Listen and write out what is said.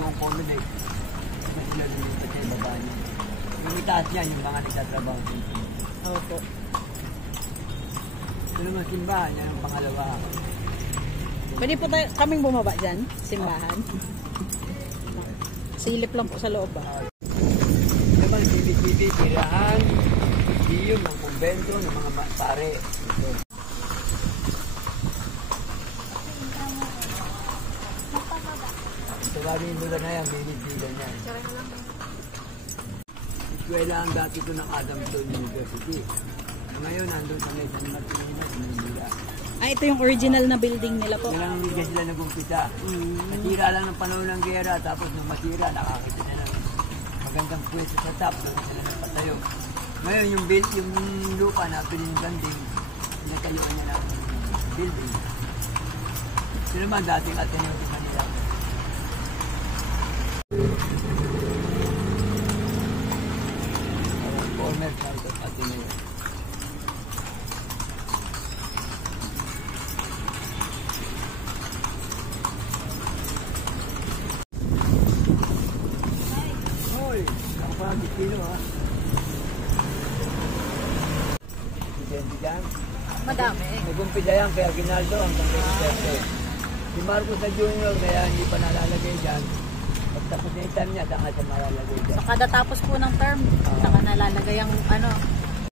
yung Comelec. Kasi sila lumipat sa ibaba niya. Yung itaas yan, yung mga nagtatrabaho dito. Opo. Ito naman simbahan, yan ang pangalawa. Pwede po tayo, kaming bumaba dyan, simbahan. Silip lang po sa loob ba? Ito naman, bibit-bibit, tirahan, museum ng kumbento ng mga pare. Tawagin mo na yan, bibit-bitan yan. Eskwela ang dati ko ng Adamson University. Ngayon, nandun sa San Martininas, Manila. Ito yung original na building nila po. Yan ang hindi sila nag-umpisa. Nasira lang ng panahon ng gera, tapos nung masira, nakakita na ng magandang pwesto sa top, doon sila nagpatayo. Ngayon, yung lupa na pinindanding, pinatayuan niya ng building. Sila naman dating Ateneo sa Manila. Former site of Ateneo. Hoy, ang pagkikilo ha. Presidente dyan. Madami. Nag-umpisa yan kay Aguinaldo ang presidente. Si Marcos na Junior kaya hindi pa nalalagay dyan. Pagtapos na yung term niya, saka siya malalagay dyan. So kada tapos po ng term, saka nalalagay ang ano,